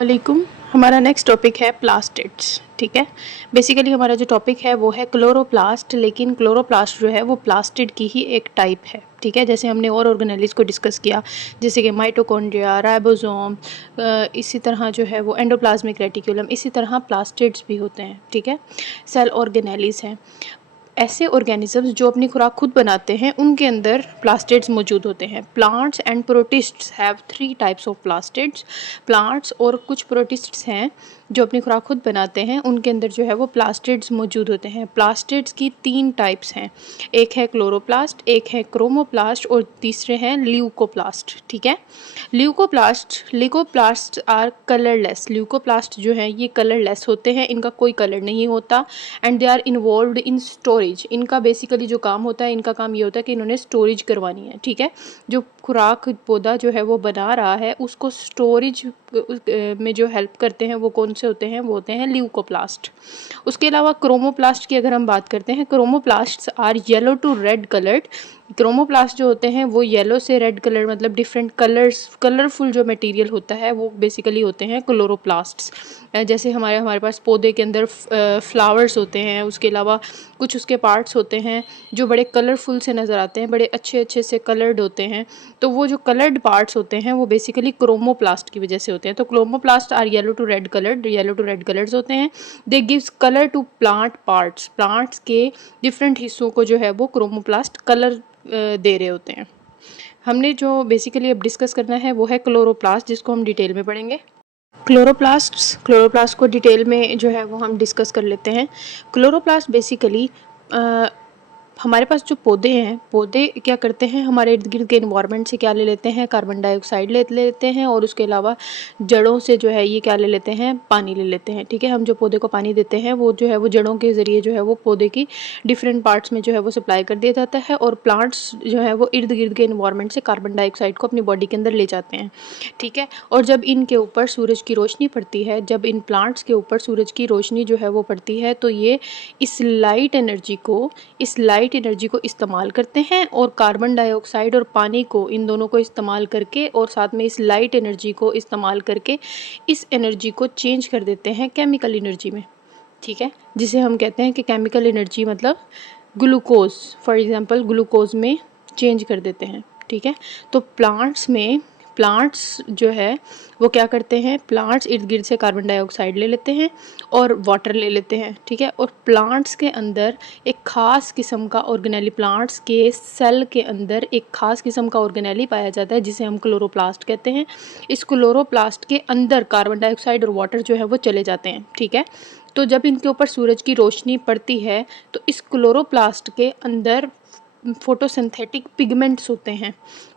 वालेकुम। हमारा next topic है प्लास्टिड्स। ठीक है, बेसिकली हमारा जो टॉपिक है वो है क्लोरोप्लास्ट। लेकिन क्लोरोप्लास्ट जो है वो प्लास्टिड की ही एक टाइप है। ठीक है, जैसे हमने और ऑर्गेनेलिज को डिस्कस किया, जैसे कि माइटोकॉन्ड्रिया, राइबोसोम, इसी तरह जो है वो एंडोप्लाज्मिक रेटिकुलम, इसी तरह प्लास्टिड्स भी होते हैं। ठीक है, सेल ऑर्गेनेलिज हैं। ऐसे ऑर्गेनिजम्स जो अपनी खुराक खुद बनाते हैं उनके अंदर प्लास्टिड्स मौजूद होते हैं। Plants and प्रोटिस्ट्स have 3 types of plastids. Plants और कुछ प्रोटिस्ट्स हैं जो अपनी खुराक खुद बनाते हैं, उनके अंदर जो है वो प्लास्टिड्स मौजूद होते हैं। प्लास्टिड्स की 3 टाइप्स हैं, एक है क्लोरोप्लास्ट, एक है क्रोमोप्लास्ट और तीसरे हैं ल्यूकोप्लास्ट। ठीक है, ल्यूकोप्लास्ट आर कलरलेस। ल्यूकोप्लास्ट जो है ये कलरलेस होते हैं, इनका कोई कलर नहीं होता and they are involved in storage. इनका बेसिकली जो काम होता है, इनका काम ये होता है कि इन्होंने स्टोरेज करवानी है। ठीक है, जो खुराक पौधा जो है वो बना रहा है उसको स्टोरेज में जो हेल्प करते हैं वो कौन से होते हैं, वो होते हैं ल्यूकोप्लास्ट। उसके अलावा क्रोमोप्लास्ट की अगर हम बात करते हैं, chromoplasts are yellow to red coloured. Chromoplast जो होते हैं वो येलो से रेड कलर, मतलब डिफरेंट कलरफुल जो मटेरियल होता है वो बेसिकली होते हैं क्लोरोप्लास्ट्स। जैसे हमारे पास पौधे के अंदर फ्लावर्स होते हैं, उसके अलावा कुछ उसके पार्ट्स होते हैं जो बड़े कलरफुल से नज़र आते हैं, बड़े अच्छे अच्छे से कलर्ड होते हैं। तो वो जो कलर्ड पार्ट्स होते हैं वो बेसिकली क्रोमोप्लास्ट की वजह से होते हैं। तो chromoplast are yellow to red coloureds होते हैं। They gives colour to plant parts. Plants के डिफरेंट हिस्सों को जो है वो क्रोमोप्लास्ट कलर दे रहे होते हैं। हमने जो बेसिकली अब डिस्कस करना है वो है क्लोरोप्लास्ट, जिसको हम डिटेल में पढ़ेंगे। क्लोरोप्लास्ट को डिटेल में जो है वो हम डिस्कस कर लेते हैं। क्लोरोप्लास्ट बेसिकली हमारे पास जो पौधे हैं, पौधे क्या करते हैं, हमारे इर्द गिर्द के इन्वायरमेंट से क्या ले लेते हैं, कार्बन डाइऑक्साइड ले लेते हैं, और उसके अलावा जड़ों से जो है ये क्या ले लेते हैं, पानी ले लेते हैं। ठीक है, हम जो पौधे को पानी देते हैं वो जो है वो जड़ों के ज़रिए जो है वो पौधे की डिफरेंट पार्ट्स में जो है वो सप्लाई कर दिया जाता है, और प्लांट्स जो है वो इर्द गिर्द के इन्वायरमेंट से कार्बन डाइऑक्साइड को अपनी बॉडी के अंदर ले जाते हैं। ठीक है, और जब इनके ऊपर सूरज की रोशनी पड़ती है, जब इन प्लांट्स के ऊपर सूरज की रोशनी जो है वो पड़ती है, तो ये इस लाइट एनर्जी को इस्तेमाल करते हैं, और कार्बन डाइऑक्साइड और पानी को, इन दोनों को इस्तेमाल करके और साथ में इस लाइट एनर्जी को इस्तेमाल करके इस एनर्जी को चेंज कर देते हैं केमिकल एनर्जी में। ठीक है, जिसे हम कहते हैं कि केमिकल एनर्जी मतलब ग्लूकोज, फॉर एग्जांपल ग्लूकोज में चेंज कर देते हैं। ठीक है, तो प्लांट्स जो है वो क्या करते हैं, प्लांट्स इर्द गिर्द से कार्बन डाइऑक्साइड ले लेते हैं और वाटर ले लेते हैं। ठीक है, और प्लांट्स के अंदर एक ख़ास किस्म का ऑर्गेनेली, प्लांट्स के सेल के अंदर एक ख़ास किस्म का ऑर्गेनेली पाया जाता है जिसे हम क्लोरोप्लास्ट कहते हैं। इस क्लोरोप्लास्ट के अंदर कार्बन डाइऑक्साइड और वाटर जो है वो चले जाते हैं। ठीक है, तो जब इनके ऊपर सूरज की रोशनी पड़ती है तो इस क्लोरोप्लास्ट के अंदर फोटोसिंथेटिक पिगमेंट्स होते हैं,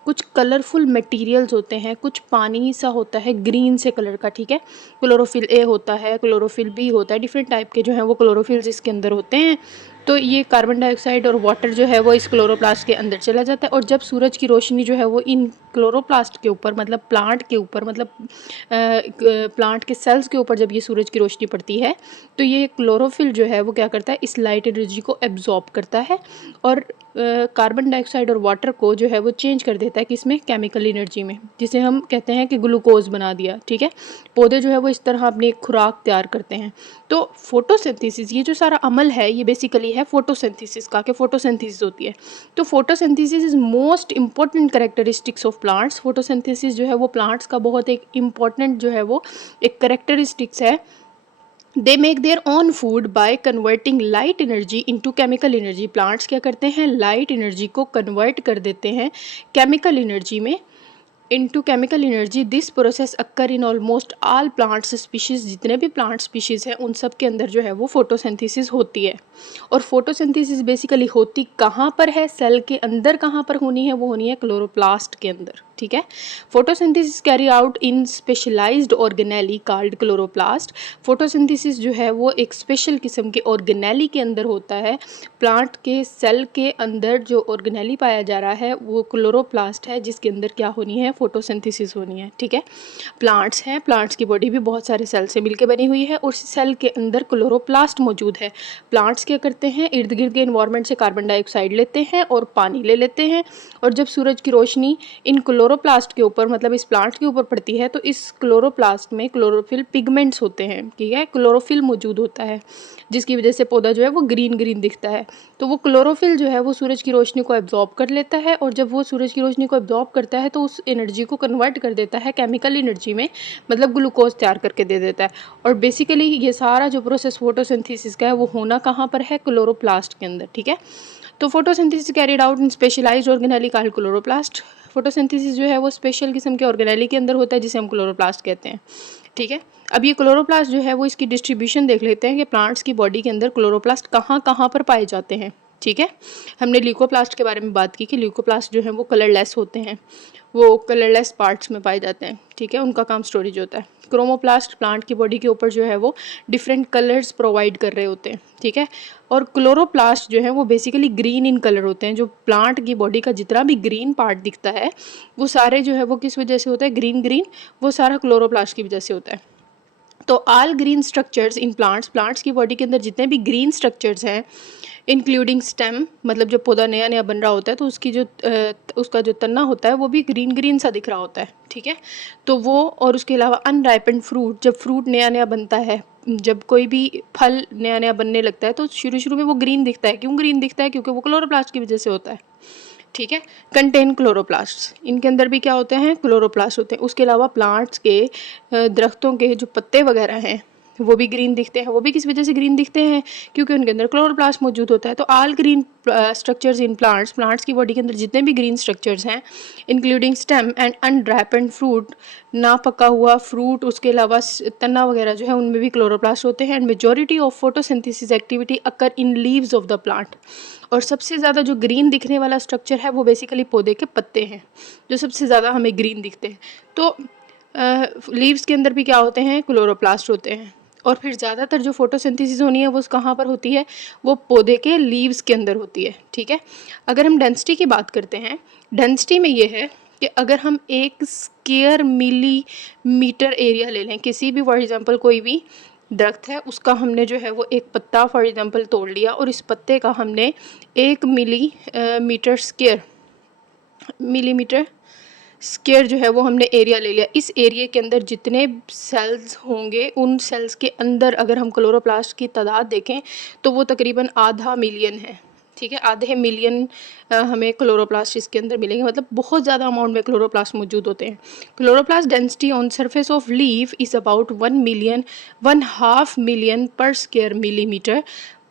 कुछ कलरफुल मटेरियल्स होते हैं, कुछ पानी सा होता है ग्रीन से कलर का। ठीक है, क्लोरोफिल ए होता है, क्लोरोफिल बी होता है, डिफरेंट टाइप के जो हैं वो क्लोरोफिल्स इसके अंदर होते हैं। तो ये कार्बन डाइऑक्साइड और वाटर जो है वो इस क्लोरोप्लास्ट के अंदर चला जाता है, और जब सूरज की रोशनी जो है वो इन क्लोरोप्लास्ट के ऊपर, मतलब प्लांट के ऊपर, मतलब प्लांट के सेल्स के ऊपर जब ये सूरज की रोशनी पड़ती है तो ये क्लोरोफिल जो है वो क्या करता है, इस लाइट एनर्जी को एब्जॉर्ब करता है और कार्बन डाइऑक्साइड और वाटर को जो है वो चेंज कर देता है किसमें, केमिकल एनर्जी में, जिसे हम कहते हैं कि ग्लूकोज बना दिया। ठीक है, पौधे जो है वो इस तरह अपनी एक खुराक तैयार करते हैं। तो फोटोसिंथेसिस, ये जो सारा अमल है ये बेसिकली है फोटोसिंथेसिस का, कि फोटोसिंथेसिस होती है। तो photosynthesis is most important characteristics of plants. Photosynthesis जो है वो प्लांट्स का बहुत एक इम्पॉर्टेंट जो है वो एक कैरेक्टरिस्टिक्स है। They make their own food by converting light energy into chemical energy. Plants क्या करते हैं, लाइट एनर्जी को कन्वर्ट कर देते हैं केमिकल एनर्जी में, into chemical energy. This process occur in almost all plants species. जितने भी प्लांट स्पीशीज़ हैं उन सब के अंदर जो है वो फोटोसिंथेसिस होती है। और फोटोसिंथेसिस बेसिकली होती कहाँ पर है, सेल के अंदर कहाँ पर होनी है, वो होनी है क्लोरोप्लास्ट के अंदर। ठीक है, photosynthesis carry out in specialised organelle called chloroplast. Photosynthesis जो है वो एक स्पेशल किस्म के ऑर्गेनेली के अंदर होता है। प्लांट के सेल के अंदर जो ऑर्गेनेली पाया जा रहा है वो क्लोरोप्लास्ट है, जिसके अंदर क्या होनी है, फोटोसिंथेसिस होनी है। ठीक है, प्लांट्स हैं, प्लांट्स की बॉडी भी बहुत सारे सेल से मिलकर बनी हुई है और सेल के अंदर क्लोरोप्लास्ट मौजूद है। प्लांट्स क्या करते हैं, इर्द गिर्द के इन्वायरमेंट से कार्बन डाइऑक्साइड लेते हैं और पानी ले लेते हैं, और जब सूरज की रोशनी इन क्लोरोप्लास्ट के ऊपर मतलब इस प्लांट के ऊपर पड़ती है तो इस क्लोरोप्लास्ट में क्लोरोफिल पिगमेंट्स होते हैं, ठीक है, क्लोरोफिल मौजूद होता है जिसकी वजह से पौधा जो है वो ग्रीन ग्रीन दिखता है। तो वो क्लोरोफिल जो है वो सूरज की रोशनी को एब्जॉर्ब कर लेता है और जब वो सूरज की रोशनी को एब्जॉर्ब करता है तो उस एनर्जी को कन्वर्ट कर देता है केमिकल एनर्जी में, मतलब ग्लूकोज तैयार करके दे देता है। और बेसिकली ये सारा जो प्रोसेस फोटोसिंथेसिस का है वो होना कहाँ पर है, क्लोरोप्लास्ट के अंदर, ठीक है। तो photosynthesis carried out in specialised organelle called chloroplast. Photosynthesis जो है वो स्पेशल किस्म के ऑर्गेनेली के अंदर होता है जिसे हम क्लोरोप्लास्ट कहते हैं, ठीक है। अब ये क्लोरोप्लास्ट जो है वो इसकी डिस्ट्रीब्यूशन देख लेते हैं कि प्लांट्स की बॉडी के अंदर क्लोरोप्लास्ट कहाँ कहाँ पर पाए जाते हैं, ठीक है। हमने ल्यूकोप्लास्ट के बारे में बात की कि ल्यूकोप्लास्ट जो है वो कलरलेस होते हैं, वो कलरलेस पार्ट्स में पाए जाते हैं, ठीक है, उनका काम स्टोरेज होता है। क्रोमोप्लास्ट प्लांट की बॉडी के ऊपर जो है वो डिफरेंट कलर्स प्रोवाइड कर रहे होते हैं, ठीक है। और क्लोरोप्लास्ट जो है वो बेसिकली ग्रीन इन कलर होते हैं। जो प्लांट की बॉडी का जितना भी ग्रीन पार्ट दिखता है वो सारे जो है वो किस वजह से होता है, ग्रीन ग्रीन, वो सारा क्लोरोप्लास्ट की वजह से होता है। तो all green structures in plants की बॉडी के अंदर जितने भी ग्रीन स्ट्रक्चर्स हैं इंक्लूडिंग स्टेम, मतलब जब पौधा नया नया बन रहा होता है तो उसका जो तना होता है वो भी ग्रीन ग्रीन सा दिख रहा होता है, ठीक है। तो वो और उसके अलावा अनराइपेंड फ्रूट, जब फ्रूट नया नया बनता है, जब कोई भी फल नया नया बनने लगता है तो शुरू शुरू में वो ग्रीन दिखता है। क्यों ग्रीन दिखता है? क्योंकि वो क्लोरोप्लास्ट की वजह से होता है, ठीक है। कंटेन क्लोरोप्लास्ट, इनके अंदर भी क्या होते हैं, क्लोरोप्लास्ट होते हैं। उसके अलावा प्लांट्स के दरख्तों के जो पत्ते वगैरह हैं वो भी ग्रीन दिखते हैं। वो भी किस वजह से ग्रीन दिखते हैं? क्योंकि उनके अंदर क्लोरोप्लास्ट मौजूद होता है। तो all green structures in plants की बॉडी के अंदर जितने भी ग्रीन स्ट्रक्चर्स हैं इंक्लूडिंग स्टेम एंड अनरैपेंड फ्रूट, ना पका हुआ फ्रूट, उसके अलावा तना वगैरह जो है उनमें भी क्लोरोप्लास्ट होते हैं। And majority of photosynthesis activity occur in leaves of the plant. और सबसे ज़्यादा जो ग्रीन दिखने वाला स्ट्रक्चर है वो बेसिकली पौधे के पत्ते हैं जो सबसे ज़्यादा हमें ग्रीन दिखते हैं। तो लीव्स के अंदर भी क्या होते हैं, क्लोरोप्लास्ट होते हैं। और फिर ज़्यादातर जो फोटोसिंथेसिस होनी है वो कहाँ पर होती है, वो पौधे के लीव्स के अंदर होती है, ठीक है। अगर हम डेंसिटी की बात करते हैं, डेंसिटी में ये है कि अगर हम एक स्क्वायर मिलीमीटर एरिया ले लें, किसी भी फॉर एग्जांपल कोई भी दरख्त है उसका हमने जो है वो एक पत्ता फॉर एग्जांपल तोड़ लिया और इस पत्ते का हमने 1 मिलीमीटर स्क्वायर जो है वो हमने एरिया ले लिया। इस एरिया के अंदर जितने सेल्स होंगे उन सेल्स के अंदर अगर हम क्लोरोप्लास्ट की तादाद देखें तो वो तकरीबन आधा मिलियन है, ठीक है। आधे मिलियन हमें क्लोरोप्लास्ट इसके अंदर मिलेंगे, मतलब बहुत ज़्यादा अमाउंट में क्लोरोप्लास्ट मौजूद होते हैं। Chloroplast density on surface of leaf is about 1.5 million पर स्क्वायर मिलीमीटर।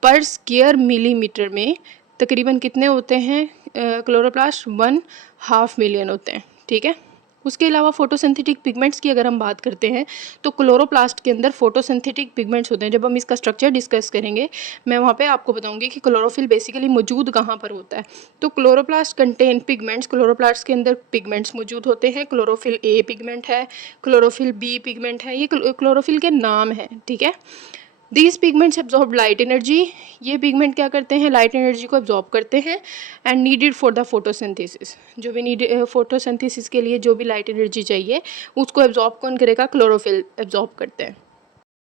पर स्क्वायर मिलीमीटर में तकरीबन कितने होते हैं क्लोरोप्लास्ट? 1.5 मिलियन होते हैं, ठीक है। उसके अलावा फोटोसिंथेटिक पिगमेंट्स की अगर हम बात करते हैं तो क्लोरोप्लास्ट के अंदर फोटोसिंथेटिक पिगमेंट्स होते हैं। जब हम इसका स्ट्रक्चर डिस्कस करेंगे मैं वहाँ पे आपको बताऊंगी कि क्लोरोफिल बेसिकली मौजूद कहाँ पर होता है। तो क्लोरोप्लास्ट कंटेन पिगमेंट्स, क्लोरोप्लास्ट के अंदर पिगमेंट्स मौजूद होते हैं। क्लोरोफिल ए पिगमेंट है, क्लोरोफिल बी पिगमेंट है, ये क्लोरोफिल के नाम है, ठीक है। These pigments absorb light energy, ये पिगमेंट क्या करते हैं, लाइट एनर्जी को एब्जॉर्ब करते हैं and needed for the photosynthesis. जो भी नीड फोटोसिंथेसिस के लिए जो भी लाइट एनर्जी चाहिए उसको एब्जॉर्ब कौन करेगा, क्लोरोफिल एब्जॉर्ब करते हैं।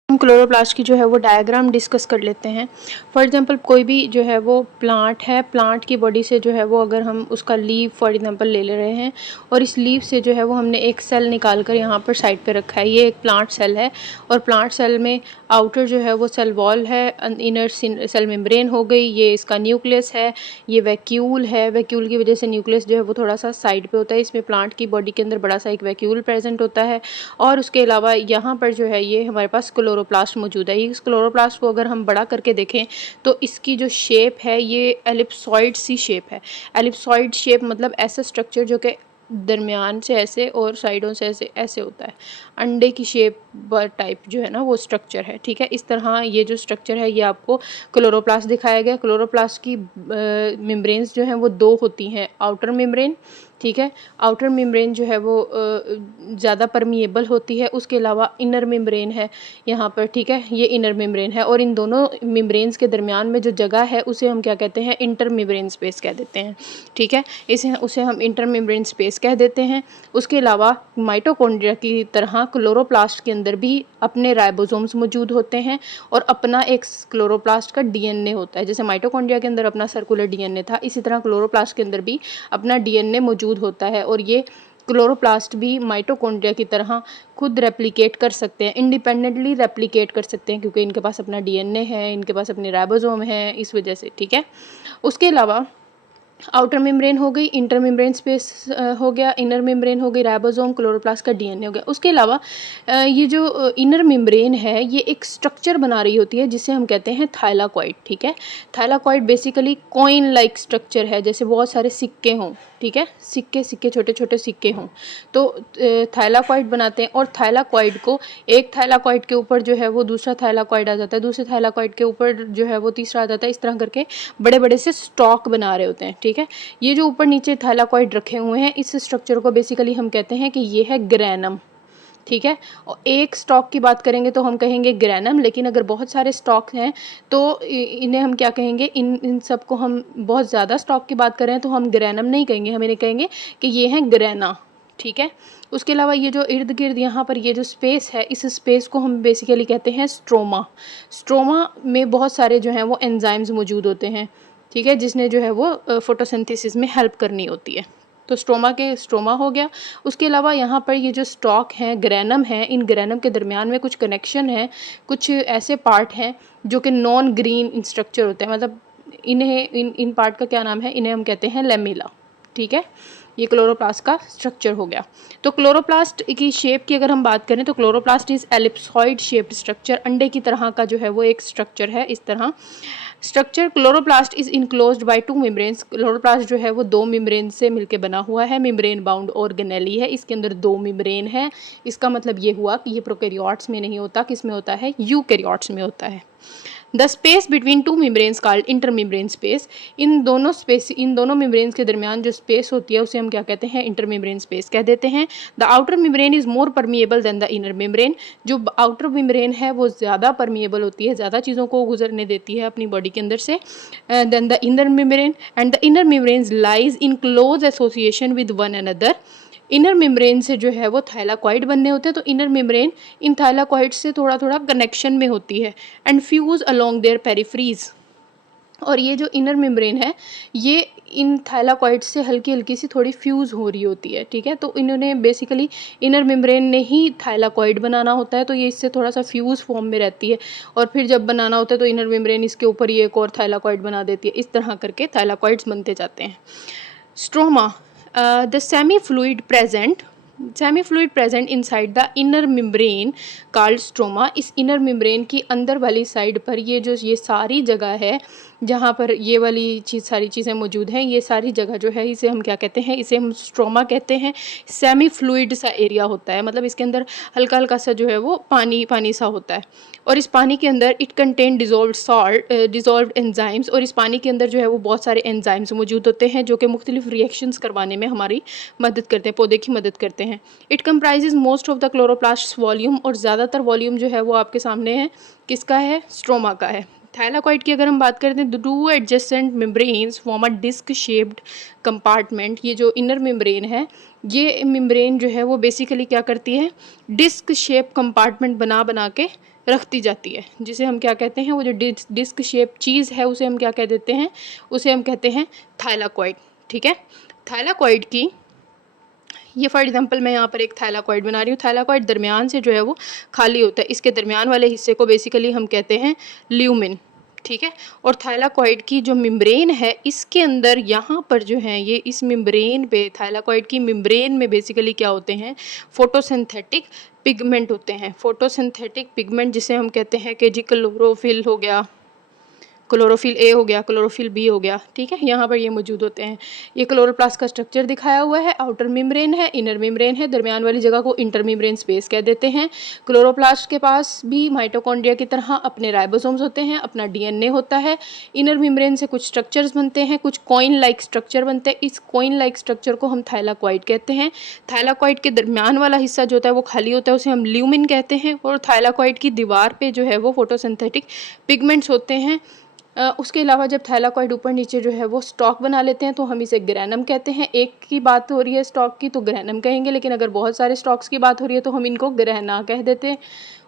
हम क्लोरोप्लास्ट की जो है वो डायग्राम डिस्कस कर लेते हैं। फॉर एग्जांपल कोई भी जो है वो प्लांट है, प्लांट की बॉडी से जो है वो अगर हम उसका लीव फॉर एग्जांपल ले रहे हैं और इस लीव से जो है वो हमने एक सेल निकाल कर यहाँ पर साइड पे रखा है। ये एक प्लांट सेल है और प्लांट सेल में आउटर जो है वो सेल वॉल है, इनर सेल मेम्ब्रेन हो गई, ये इसका न्यूक्लियस है, ये वैक्यूल है। वैक्यूल की वजह से न्यूक्लियस जो है वो थोड़ा सा साइड पे होता है। इसमें प्लांट की बॉडी के अंदर बड़ा सा एक वैक्यूल प्रेजेंट होता है। और उसके अलावा यहाँ पर जो है ये हमारे पास क्लोरोप्लास्ट मौजूद है। इस क्लोरोप्लास्ट को अगर हम बड़ा करके देखें तो इसकी जो शेप है ये एलिप्सॉइड सी शेप है। एलिप्सॉइड शेप मतलब ऐसा स्ट्रक्चर जो कि दरमियान से ऐसे और साइडों से ऐसे ऐसे होता है। अंडे की शेप टाइप जो है ना वो स्ट्रक्चर है, ठीक है। इस तरह ये जो स्ट्रक्चर है ये आपको क्लोरोप्लास्ट दिखाया गया। क्लोरोप्लास्ट की मेम्ब्रेन्स जो हैं वो दो होती हैं, आउटर मेम्ब्रेन, ठीक है। आउटर मेम्ब्रेन जो है वो ज़्यादा परमिएबल होती है। उसके अलावा इनर मेम्ब्रेन है यहाँ पर, ठीक है, ये इनर मेम्ब्रेन है। और इन दोनों मेम्ब्रेन्स के दरमियान में जो जगह है उसे हम क्या कहते हैं, इंटर मेम्ब्रेन स्पेस कह देते हैं, ठीक है। उसे हम इंटर मेम्ब्रेन स्पेस कह देते हैं। उसके अलावा माइटोकॉन्ड्रिया की तरह क्लोरोप्लास्ट के अंदर भी अपने राइबोसोम्स मौजूद होते हैं और अपना एक क्लोरोप्लास्ट का डीएनए होता है। जैसे माइटोकॉन्ड्रिया के अंदर अपना सर्कुलर डीएनए था, इसी तरह क्लोरोप्लास्ट के अंदर भी अपना डीएनए मौजूद होता है। और ये क्लोरोप्लास्ट भी माइटोकॉन्ड्रिया की तरह खुद रेप्लिकेट कर सकते हैं, इंडिपेंडेंटली रेप्लिकेट कर सकते हैं, क्योंकि इनके पास अपना डीएनए है, इनके पास अपने राइबोसोम है, इस वजह से। ठीक है, उसके अलावा आउटर मेम्ब्रेन हो गई, इंटर मेम्ब्रेन स्पेस हो गया, इनर मेम्ब्रेन हो गई, राइबोसोम, क्लोरोप्लास्ट का डीएनए हो गया। उसके अलावा ये जो इनर मेम्ब्रेन है ये एक स्ट्रक्चर बना रही होती है जिसे हम कहते हैं थाइलाकॉइड। ठीक है, thylakoid basically coin like structure है, जैसे बहुत सारे सिक्के हों। ठीक है, सिक्के छोटे छोटे सिक्के हों तो थाइलाकॉइड बनाते हैं, और थाइलाकॉइड को एक थाइलाकॉइड के ऊपर जो है वो दूसरा थाइलाकॉइड आ जाता है, दूसरे थाइलाकॉइड के ऊपर जो है वो तीसरा आ जाता है, इस तरह करके बड़े बड़े से स्टॉक बना रहे होते हैं। ठीक है, ये जो ऊपर नीचे थाइलाकॉइड रखे हुए हैं इस स्ट्रक्चर को बेसिकली हम कहते हैं कि ये है ग्रैनम। ठीक है, और एक स्टॉक की बात करेंगे तो हम कहेंगे ग्रैनम, लेकिन अगर बहुत सारे स्टॉक हैं तो इन्हें हम क्या कहेंगे, इन सब को हम बहुत ज़्यादा स्टॉक की बात करें तो हम ग्रैनम नहीं कहेंगे, हम इन्हें कहेंगे कि ये हैं ग्रैना। ठीक है, उसके अलावा ये जो इर्द गिर्द यहाँ पर ये जो स्पेस है, इस स्पेस को हम बेसिकली कहते हैं स्ट्रोमा। स्ट्रोमा में बहुत सारे जो हैं वो एंजाइम्स मौजूद होते हैं। ठीक है, जिसने जो है वो फोटोसिंथेसिस में हेल्प करनी होती है। तो स्ट्रोमा हो गया। उसके अलावा यहाँ पर ये जो स्टॉक हैं, ग्रैनम है, इन ग्रैनम के दरमियान में कुछ कनेक्शन है, कुछ ऐसे पार्ट हैं जो कि नॉन ग्रीन स्ट्रक्चर होते हैं, मतलब इन्हें इन पार्ट का क्या नाम है, इन्हें हम कहते हैं लेमिला। ठीक है, ये क्लोरोप्लास्ट का स्ट्रक्चर हो गया। तो क्लोरोप्लास्ट की शेप की अगर हम बात करें तो chloroplast is ellipsoid shaped structure, अंडे की तरह का जो है वो एक स्ट्रक्चर है, इस तरह structure. Chloroplast is enclosed bye 2 membranes, chloroplast जो है वो 2 मेम्ब्रेन से मिलकर बना हुआ है, मेम्ब्रेन बाउंड ऑर्गेनेली है, इसके अंदर 2 मेम्ब्रेन है। इसका मतलब ये हुआ कि ये प्रोकैरियोट्स में नहीं होता, किस में होता है, यूकैरियोट्स में होता है। The space between 2 membranes called intermembrane space, इन दोनों मेम्ब्रेन्स के दरमियान जो स्पेस होती है उसे हम क्या कहते हैं, इंटरमेम्ब्रेन स्पेस कह देते हैं। The outer membrane is more permeable than the inner membrane, जो आउटर मेम्ब्रेन है वो ज़्यादा परमिएबल होती है, ज़्यादा चीज़ों को गुजरने देती है अपनी बॉडी के अंदर से than the inner membrane, and the inner membrane lies in close association with one another. Inner membrane से जो है वो थाइलाकॉइड बनने होते हैं, तो इनर मेम्ब्रेन इन थाइलाकॉइड से थोड़ा थोड़ा कनेक्शन में होती है, एंड फ्यूज अलोंग देयर पेरिफ्रीज। और ये जो इनर मेम्ब्रेन है ये इन थाइलाकॉइड से हल्की हल्की सी थोड़ी फ्यूज़ हो रही होती है। ठीक है, तो इन्होंने बेसिकली इनर मेम्ब्रेन ने ही थाइलाकॉइड बनाना होता है, तो ये इससे थोड़ा सा फ्यूज़ फॉर्म में रहती है, और फिर जब बनाना होता है तो इनर मेम्ब्रेन इसके ऊपर ये एक और थाइलाकॉइड बना देती है, इस तरह करके थाइलाकॉइड्स बनते जाते हैं। Stroma, the semi fluid present inside the inner membrane called stroma. इस इनर मेम्ब्रेन की अंदर वाली साइड पर ये सारी जगह है जहाँ पर ये वाली सारी चीज़ें मौजूद हैं, ये सारी जगह जो है इसे हम क्या कहते हैं, इसे हम स्ट्रोमा कहते हैं। सेमी फ्लूइड सा एरिया होता है, मतलब इसके अंदर हल्का हल्का सा जो है वो पानी पानी सा होता है, और इस पानी के अंदर इट कंटेन डिजॉल्व्ड एंजाइम्स, और इस पानी के अंदर जो है वो बहुत सारे एंजाइम्स मौजूद होते हैं जो कि मुख्तलिफ रिएक्शंस करवाने में हमारी मदद करते हैं, पौधे की मदद करते हैं। It comprises most of the chloroplast volume, और ज़्यादातर वॉल्यूम जो है वो आपके सामने है, किसका है, स्ट्रोमा का है। थाइलाकॉइड की अगर हम बात करते हैं, the 2 adjacent membranes form a disc shaped compartment. ये जो इनर मेम्ब्रेन है, ये मेम्ब्रेन जो है वो बेसिकली क्या करती है, डिस्क शेप कंपार्टमेंट बना बना के रखती जाती है, जिसे हम क्या कहते हैं, वो जो डिस्क शेप चीज़ है उसे हम क्या कह देते हैं, उसे हम कहते हैं थाइलाकॉइड। ठीक है, थाइलाकॉइड की ये फॉर एग्जांपल मैं यहाँ पर एक थाइलाकॉइड बना रही हूँ, थाइलाकॉइड दरमियान से जो है वो खाली होता है, इसके दरमियान वाले हिस्से को बेसिकली हम कहते हैं ल्यूमिन। ठीक है, और थाइलाकॉइड की जो मेम्ब्रेन है इसके अंदर यहाँ पर जो है ये इस मेम्ब्रेन पे, थाइलाकॉइड की मेम्ब्रेन में बेसिकली क्या होते हैं, फोटोसिंथेटिक पिगमेंट होते हैं। फोटोसिंथेटिक पिगमेंट जिसे हम कहते हैं कि जी क्लोरोफिल हो गया, क्लोरोफिल ए हो गया, क्लोरोफिल बी हो गया। ठीक है, यहाँ पर ये मौजूद होते हैं। ये क्लोरोप्लास्ट का स्ट्रक्चर दिखाया हुआ है, आउटर मेम्ब्रेन है, इनर मेम्ब्रेन है, दरमियान वाली जगह को इंटर मेम्ब्रेन स्पेस कह देते हैं। क्लोरोप्लास्ट के पास भी माइटोकॉन्ड्रिया की तरह अपने राइबोसोम्स होते हैं, अपना डीएनए होता है। इनर मेम्ब्रेन से कुछ स्ट्रक्चर्स बनते हैं, कुछ कॉइन लाइक स्ट्रक्चर बनते हैं, इस कॉइन लाइक स्ट्रक्चर को हम थाइलाकॉइड कहते हैं। थाइलाकॉइड के दरमियान वाला हिस्सा जो होता है वो खाली होता है, उसे हम ल्यूमिन कहते हैं, और थाइलाकॉइड की दीवार पे जो है वो फोटोसिंथेटिक पिगमेंट्स होते हैं। उसके अलावा जब थाइलाकॉइड ऊपर नीचे जो है वो स्टॉक बना लेते हैं तो हम इसे ग्रैनम कहते हैं। एक की बात हो रही है स्टॉक की तो ग्रैनम कहेंगे, लेकिन अगर बहुत सारे स्टॉक्स की बात हो रही है तो हम इनको ग्रैना कह देते हैं।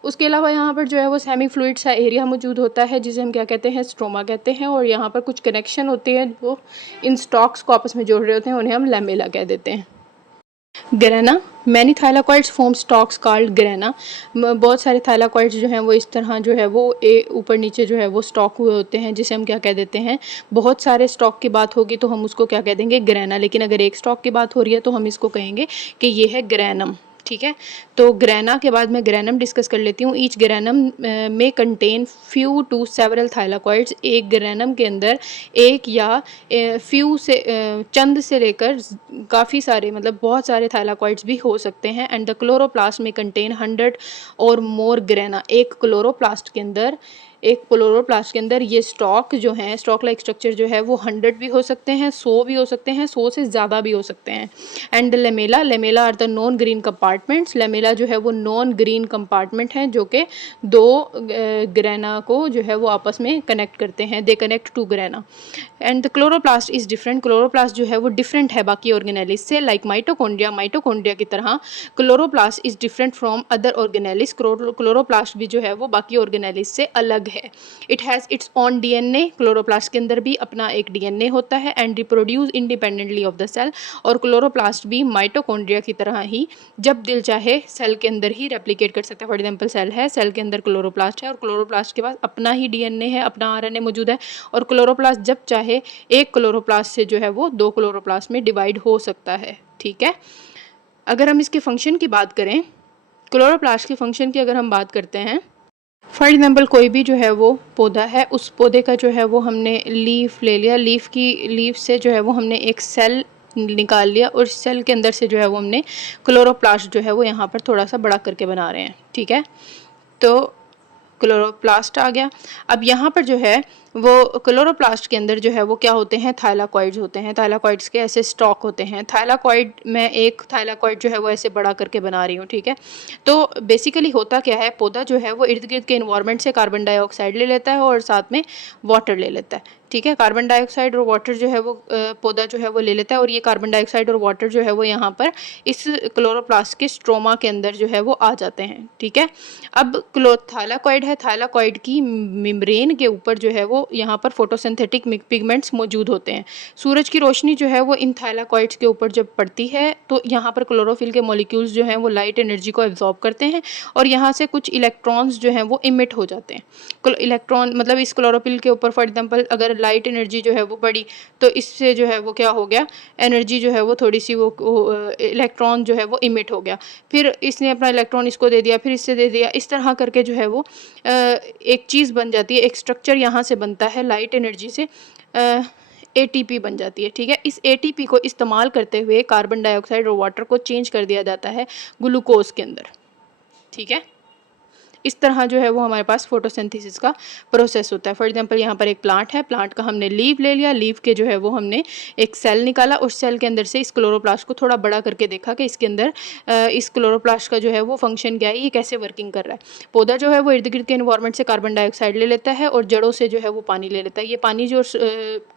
उसके अलावा यहाँ पर जो है वो सेमी फ्लूइड सा एरिया मौजूद होता है जिसे हम क्या कहते हैं, स्ट्रोमा कहते हैं, और यहाँ पर कुछ कनेक्शन होते हैं जो इन स्टॉक्स को आपस में जोड़ रहे होते हैं, उन्हें हम लैमेला कह देते हैं। Grana, many thylakoids form stocks called grana. बहुत सारे थाइलाकॉइड्स जो हैं वो इस तरह जो है वो ऊपर नीचे जो है वो स्टॉक हुए होते हैं, जिसे हम क्या कह देते हैं, बहुत सारे स्टॉक की बात होगी तो हम उसको क्या कह देंगे, ग्रेना। लेकिन अगर एक स्टॉक की बात हो रही है तो हम इसको कहेंगे कि ये है ग्रेनम। ठीक है, तो ग्रेना के बाद मैं ग्रेनम डिस्कस कर लेती हूँ। ईच ग्रेनम में contain few to several thylakoids. एक ग्रेनम के अंदर एक या फ्यू से चंद से लेकर काफ़ी सारे, मतलब बहुत सारे थाइलाकॉइड्स भी हो सकते हैं। एंड द क्लोरोप्लास्ट में कंटेन 100 और मोर ग्रेना। एक क्लोरोप्लास्ट के अंदर ये स्टॉक जो हैं, स्टॉक लाइक स्ट्रक्चर जो है वो 100 भी हो सकते हैं, 100 भी हो सकते हैं, 100 से ज़्यादा भी हो सकते हैं। And the lamella are the non green compartments. Lamella जो है वो नॉन ग्रीन कंपार्टमेंट हैं जो कि दो ग्रेना को जो है वो आपस में कनेक्ट करते हैं, they connect to grana. And the chloroplast is different. Chloroplast जो है वो डिफरेंट है बाकी ऑर्गेनेलिस से। लाइक माइटोकॉन्ड्रिया की तरह chloroplast is different from other organelles. Chloroplast भी जो है वो बाकी ऑर्गेनेलिस से अलग है। It has its own DNA. Chloroplast के अंदर भी अपना एक डीएनए होता है। And reproduce independently of the cell. और क्लोरोप्लास्ट भी माइटोकॉन्ड्रिया की तरह ही जब दिल चाहे सेल के अंदर ही रेप्लिकेट कर सकता है। फॉर एग्जाम्पल सेल है, सेल के अंदर क्लोरोप्लास्ट है और क्लोरोप्लास्ट के पास अपना ही डीएनए है, अपना आरएनए मौजूद है। और क्लोरोप्लास्ट जब चाहे एक क्लोरोप्लास्ट से जो है वो दो क्लोरोप्लास्ट में डिवाइड हो सकता है। ठीक है, अगर हम इसके फंक्शन की बात करें, क्लोरोप्लास्ट के फंक्शन की अगर हम बात करते हैं, फॉर एग्जाम्पल कोई भी जो है वो पौधा है, उस पौधे का जो है वो हमने लीफ ले लिया, लीफ से जो है वो हमने एक सेल निकाल लिया और सेल के अंदर से जो है वो हमने क्लोरोप्लास्ट जो है वो यहाँ पर थोड़ा सा बड़ा करके बना रहे हैं। ठीक है, तो क्लोरोप्लास्ट आ गया। अब यहाँ पर जो है वो क्लोरोप्लास्ट के अंदर जो है वो क्या होते हैं, थाइलाकॉइड्स होते हैं। थाइलाकॉइड्स के ऐसे स्टॉक होते हैं। थाइलाकॉइड, मैं एक थाइलाकॉइड जो है वो ऐसे बड़ा करके बना रही हूँ। ठीक है, तो बेसिकली होता क्या है, पौधा जो है वो इर्द गिर्द के इन्वायरमेंट से कार्बन डाइऑक्साइड ले लेता है और साथ में वाटर ले लेता है। ठीक है, कार्बन डाइऑक्साइड और वाटर जो है वो पौधा जो है वो ले लेता है और ये कार्बन डाइऑक्साइड और वाटर जो है वो यहाँ पर इस क्लोरोप्लास्ट के स्ट्रोमा के अंदर जो है वो आ जाते हैं। ठीक है, अब थाइलाकॉइड है, थाइलाकॉइड की मेम्ब्रेन के ऊपर जो है वो यहाँ पर फोटोसिंथेटिक पिगमेंट्स मौजूद होते हैं। सूरज की रोशनी जो है वो इन थाइलाकॉइड्स के ऊपर जब पड़ती है तो यहाँ पर क्लोरोफिल के मॉलिक्यूल्स जो हैं वो लाइट एनर्जी को एब्जॉर्ब करते हैं और यहाँ से कुछ इलेक्ट्रॉन्स जो हैं वो इमिट हो जाते हैं। इलेक्ट्रॉन मतलब इस क्लोरोफिल के ऊपर फॉर एग्जांपल अगर लाइट एनर्जी जो है वो पड़ी तो इससे जो है वो क्या हो गया, एनर्जी जो है वो थोड़ी सी वो इलेक्ट्रॉन जो है वो इमिट हो गया, फिर इसने अपना इलेक्ट्रॉन इसको दे दिया, फिर इससे दे दिया, इस तरह करके जो है वो एक चीज़ बन जाती है, एक स्ट्रक्चर यहाँ से बनता है लाइट एनर्जी से, एटीपी बन जाती है। ठीक है, इस एटीपी को इस्तेमाल करते हुए कार्बन डाइऑक्साइड और वाटर को चेंज कर दिया जाता है ग्लूकोज के अंदर। ठीक है, इस तरह जो है वो हमारे पास फोटोसिंथेसिस का प्रोसेस होता है। फॉर एग्जांपल यहाँ पर एक प्लांट है, प्लांट का हमने लीफ ले लिया, लीफ के जो है वो हमने एक सेल निकाला, उस सेल के अंदर से इस क्लोरोप्लास्ट को थोड़ा बड़ा करके देखा कि इसके अंदर इस क्लोरोप्लास्ट का जो है वो फंक्शन क्या है, ये कैसे वर्किंग कर रहा है। पौधा जो है वो इर्द गिर्द के इन्वायरमेंट से कार्बन डाइऑक्साइड ले लेता है और जड़ों से जो है वो पानी ले लेता है। ये पानी जो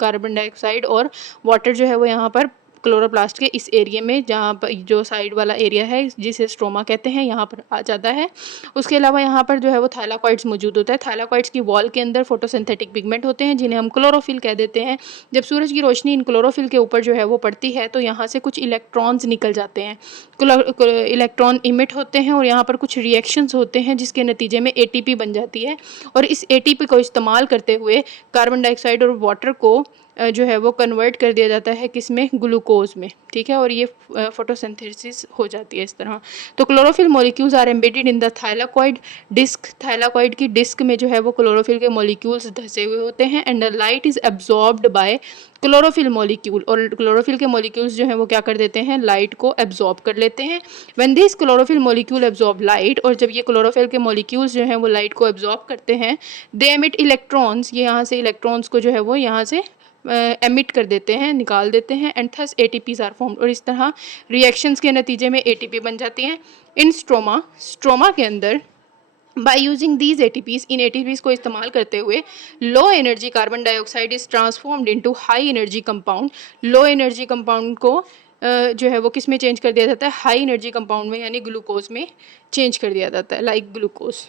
कार्बन डाइऑक्साइड और वाटर जो है वो यहाँ पर क्लोरोप्लास्ट के इस एरिया में, जहाँ पर जो साइड वाला एरिया है जिसे स्ट्रोमा कहते हैं, यहाँ पर आ जाता है। उसके अलावा यहाँ पर जो है वो थाइलाकॉइड्स मौजूद होता है। थाइलाकॉइड्स की वॉल के अंदर फोटोसिंथेटिक पिगमेंट होते हैं जिन्हें हम क्लोरोफिल कह देते हैं। जब सूरज की रोशनी इन क्लोरोफिल के ऊपर जो है वो पड़ती है तो यहाँ से कुछ इलेक्ट्रॉन्स निकल जाते हैं, इलेक्ट्रॉन इमिट होते हैं और यहाँ पर कुछ रिएक्शंस होते हैं जिसके नतीजे में एटीपी बन जाती है और इस एटीपी को इस्तेमाल करते हुए कार्बन डाइऑक्साइड और वाटर को जो है वो कन्वर्ट कर दिया जाता है किसमें, ग्लूकोज में। ठीक है, और ये फोटोसिंथेसिस हो जाती है इस तरह। तो chlorophyll molecules are embedded in the thylakoid disc. Thylakoid की डिस्क में जो है वो क्लोरोफिल के मॉलिक्यूल्स धसे हुए होते हैं and the light is absorbed bye chlorophyll molecule. और क्लोरोफिल के मॉलिक्यूल्स जो हैं वो क्या कर देते हैं, लाइट को एब्जॉर्ब कर लेते हैं। When this chlorophyll molecule absorb light, और जब ये क्लोरोफिल के मॉलिक्यूल्स जो हैं वो लाइट को एब्जॉर्ब करते हैं, दे एमिट इलेक्ट्रॉन्स, ये यहाँ से इलेक्ट्रॉन्स को जो है वो यहाँ से एमिट कर देते हैं, निकाल देते हैं and thus ATPs are formed. और इस तरह रिएक्शंस के नतीजे में एटीपी बन जाती हैं। इन स्ट्रोमा के अंदर by using these ATPs, in ATPs को इस्तेमाल करते हुए low energy carbon dioxide is transformed into high energy compound. Low energy compound को जो है वो किस में चेंज कर दिया जाता है, हाई एनर्जी कंपाउंड में, यानी ग्लूकोज में चेंज कर दिया जाता है, like glucose.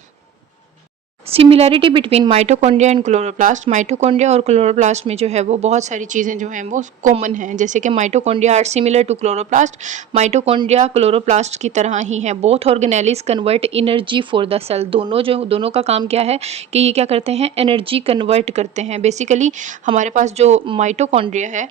Similarity between mitochondria and chloroplast, mitochondria और क्लोरोप्लास्ट में जो है वो बहुत सारी चीज़ें जो हैं वो कॉमन हैं, जैसे कि mitochondria are similar to chloroplast, mitochondria chloroplast की तरह ही है। Both organelles convert energy for the cell, दोनों का काम क्या है कि ये क्या करते हैं, एनर्जी कन्वर्ट करते हैं। बेसिकली हमारे पास जो माइटोकॉन्ड्रिया है,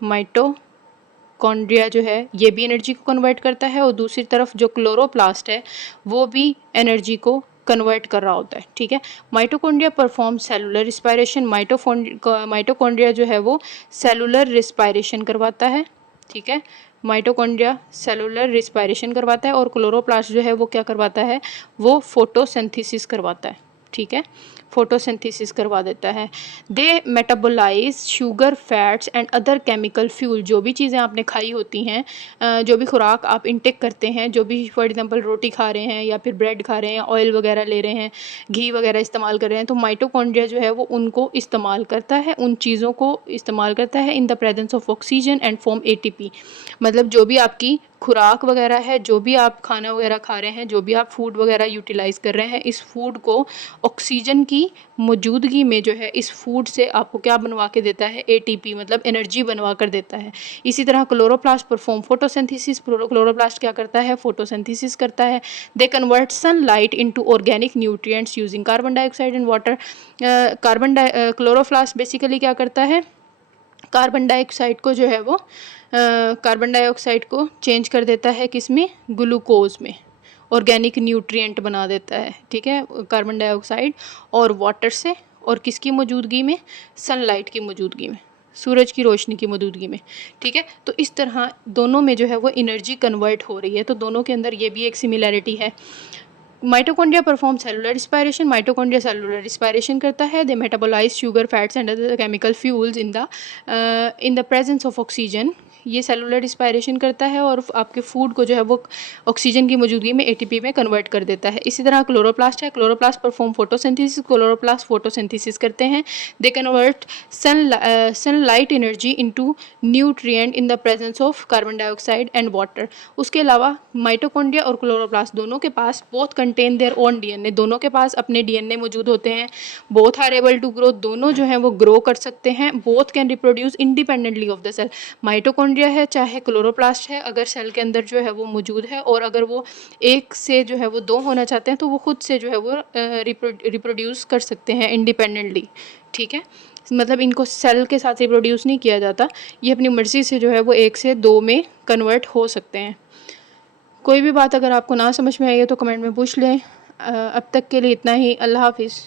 माइटोकॉन्ड्रिया जो है ये भी एनर्जी को कन्वर्ट करता है, और दूसरी तरफ जो क्लोरोप्लास्ट है वो भी एनर्जी को कन्वर्ट कर रहा होता है। ठीक है, mitochondria perform cellular respiration, mitochondria जो है वो सेलुलर रिस्पायरेशन करवाता है। ठीक है, माइटोकॉन्ड्रिया सेलुलर रिस्पायरेशन करवाता है, और क्लोरोप्लास्ट जो है वो क्या करवाता है, वो फोटोसिंथेसिस करवाता है। ठीक है, फोटोसिंथेसिस करवा देता है। They metabolise sugar, fats and other chemical fuel, जो भी चीज़ें आपने खाई होती हैं, जो भी खुराक आप इंटेक करते हैं, जो भी फॉर एग्जांपल रोटी खा रहे हैं या फिर ब्रेड खा रहे हैं, ऑयल वगैरह ले रहे हैं, घी वगैरह इस्तेमाल कर रहे हैं, तो माइटोकॉन्ड्रिया जो है वो उनको इस्तेमाल करता है, उन चीज़ों को इस्तेमाल करता है इन the presence of oxygen and form ATP. मतलब जो भी आपकी खुराक वगैरह है, जो भी आप खाना वगैरह खा रहे हैं, जो भी आप फूड वगैरह यूटिलाइज़ कर रहे हैं, इस फूड को ऑक्सीजन की मौजूदगी में जो है इस फूड से आपको क्या बनवा के देता है, एटीपी, मतलब एनर्जी बनवा कर देता है। इसी तरह क्लोरोप्लास्ट परफॉर्म फोटोसिंथेसिस, क्लोरोप्लास्ट क्या करता है, फोटोसिंथेसिस करता है। दे convert sunlight into organic nutrients using carbon dioxide and water. Chloroplast basically क्या करता है, कार्बन डाइऑक्साइड को जो है वो कार्बन डाइऑक्साइड को चेंज कर देता है, किस में, ग्लूकोज में, ऑर्गेनिक न्यूट्रिएंट बना देता है। ठीक है, कार्बन डाइऑक्साइड और वाटर से, और किसकी मौजूदगी में, सनलाइट की मौजूदगी में, सूरज की रोशनी की मौजूदगी में। ठीक है, तो इस तरह दोनों में जो है वो एनर्जी कन्वर्ट हो रही है, तो दोनों के अंदर ये भी एक सिमिलैरिटी है। Mitochondria perform cellular respiration, mitochondria cellular respiration करता है। They metabolise sugar, fats and other chemical fuels in the presence of oxygen. ये सेलुलर रिस्पायरेशन करता है और आपके फूड को जो है वो ऑक्सीजन की मौजूदगी में एटीपी में कन्वर्ट कर देता है। इसी तरह क्लोरोप्लास्ट है, chloroplast perform photosynthesis, chloroplast photosynthesis करते हैं। They convert sunlight energy into nutrient in the presence of carbon dioxide and water. उसके अलावा माइटोकॉन्ड्रिया और क्लोरोप्लास्ट दोनों के पास both contain their own DNA, दोनों के पास अपने डीएनए मौजूद होते हैं। Both are able to grow, दोनों जो हैं वो ग्रो कर सकते हैं। Both can reproduce independently of the cell. Mitochondria है चाहे क्लोरोप्लास्ट है, अगर सेल के अंदर जो है वो मौजूद है, और अगर वो एक से जो है वो दो होना चाहते हैं, तो वो खुद से जो है वो रिप्रोड्यूस कर सकते हैं इंडिपेंडेंटली। ठीक है, मतलब इनको सेल के साथ रिप्रोड्यूस नहीं किया जाता, ये अपनी मर्ज़ी से जो है वो एक से दो में कन्वर्ट हो सकते हैं। कोई भी बात अगर आपको ना समझ में आई है तो कमेंट में पूछ लें। अब तक के लिए इतना ही। अल्लाह हाफिज़।